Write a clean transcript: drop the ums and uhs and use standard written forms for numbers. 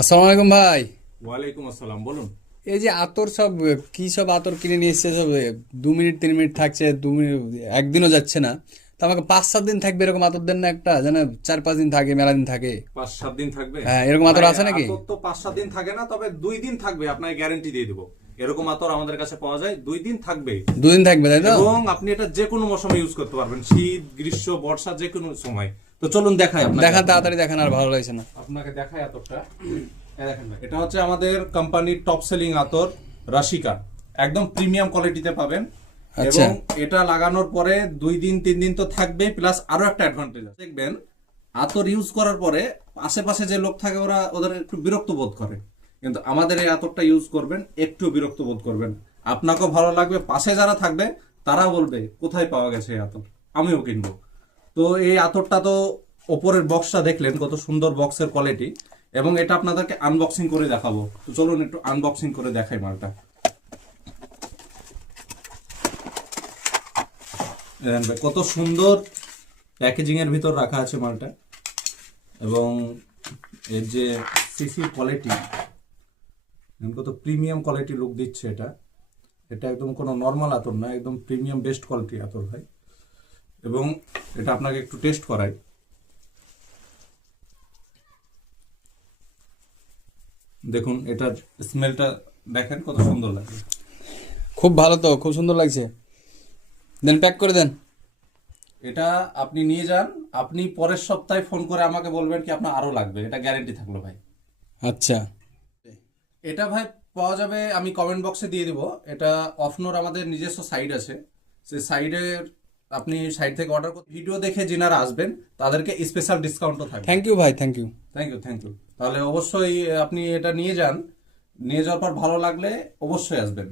আসসালামু আলাইকুম ভাই। ওয়ালাইকুম আসসালাম, বলুন। এই যে আতর সব কি সব আতর কিনে নিয়ে এসছে সব 2 মিনিট 3 মিনিট থাকছে, 2 মিনিট একদিনও যাচ্ছে না। তো আমাকে 5-7 দিন থাকবে এরকম আতর দেন না একটা, যেন 4-5 দিন থাকে, মেলা দিন থাকে। 5-7 দিন থাকবে? হ্যাঁ, এরকম আতর ভাই, আছে নাকি? আতর তো 5-7 দিন থাকে না, তবে 2 দিন থাকবে, আপনাকে গ্যারান্টি দিয়ে দিব। এরকম আতর আমাদের কাছে পাওয়া যায়, 2 দিন থাকবে। 2 দিন থাকবে তাই তো? এবং আপনি এটা যে কোনো মৌসুমে ইউজ করতে পারবেন, শীত, গ্রীষ্ম, বর্ষা, যে কোনো সময়। তো চলুন দেখাই আপনাকে দেখান, আতরটা। তাড়াতাড়ি দেখান, আর ভালো লাগছে না। আপনাকে দেখাই আতরটা। এই দেখেন ভাই, এটা হচ্ছে আমাদের কোম্পানির টপ সেলিং আতর, রাশিকা। একদম প্রিমিয়াম কোয়ালিটিতে পাবেন। আচ্ছা। এবং এটা লাগানোর পরে 2 দিন 3 দিন তো থাকবে, প্লাস আরো একটা অ্যাডভান্টেজ আছে দেখবেন। আতর ইউজ করার পরে আশেপাশে যে লোক থাকে ওদের একটু বিরক্ত বোধ করে, কিন্তু আমাদের এই আতরটা ইউজ করবেন, একটু বিরক্ত বোধ করবেন। আপনাকেও ভালো লাগবে, পাশে যারা থাকবে তারা বলবে কোথায় পাওয়া গেছে এই আতর, আমিও কিনবো। তো এই আতরটা তো ওপরের বক্সটা দেখলেন, কত সুন্দর বক্সের কোয়ালিটি। এবং এটা আপনাদেরকে আনবক্সিং করে দেখাবো, তো চলুন একটু আনবক্সিং করে দেখাই মালটা। দেখেন ভাই, কত সুন্দর প্যাকেজিং এর ভিতর রাখা আছে মালটা। এবং এর যে সিসি কোয়ালিটি, কত প্রিমিয়াম কোয়ালিটি লুক দিচ্ছে এটা। এটা একদম কোনো নর্মাল আতর না, একদম প্রিমিয়াম বেস্ট কোয়ালিটি আতর ভাই। এবং এটা আপনাকে একটু টেস্ট করাই। দেখুন, এটার স্মেলটা দেখেন কত সুন্দর লাগে। খুব ভালো তো, খুব সুন্দর লাগছে। দেন, প্যাক করে দেন। এটা আপনি নিয়ে যান, আপনি পরের সপ্তাহে ফোন করে আমাকে বলবেন কি আপনার আরো লাগবে, এটা গ্যারেন্টি থাকলো ভাই। আচ্ছা। এটা ভাই পাওয়া যাবে, আমি কমেন্ট বক্সে দিয়ে দিব। এটা অফনোর আমাদের নিজস্ব সাইট আছে, সেই সাইডের আপনি সাইট থেকে অর্ডার করতে, ভিডিও দেখে যিনারা আসবেন তাদেরকে স্পেশাল ডিসকাউন্টও থাকবে। থ্যাংক ইউ ভাই, thank you. Thank you, thank you. তাহলে অবশ্যই আপনি এটা নিয়ে যান, নিয়ে যাওয়ার পর ভালো লাগলে অবশ্যই আসবেন।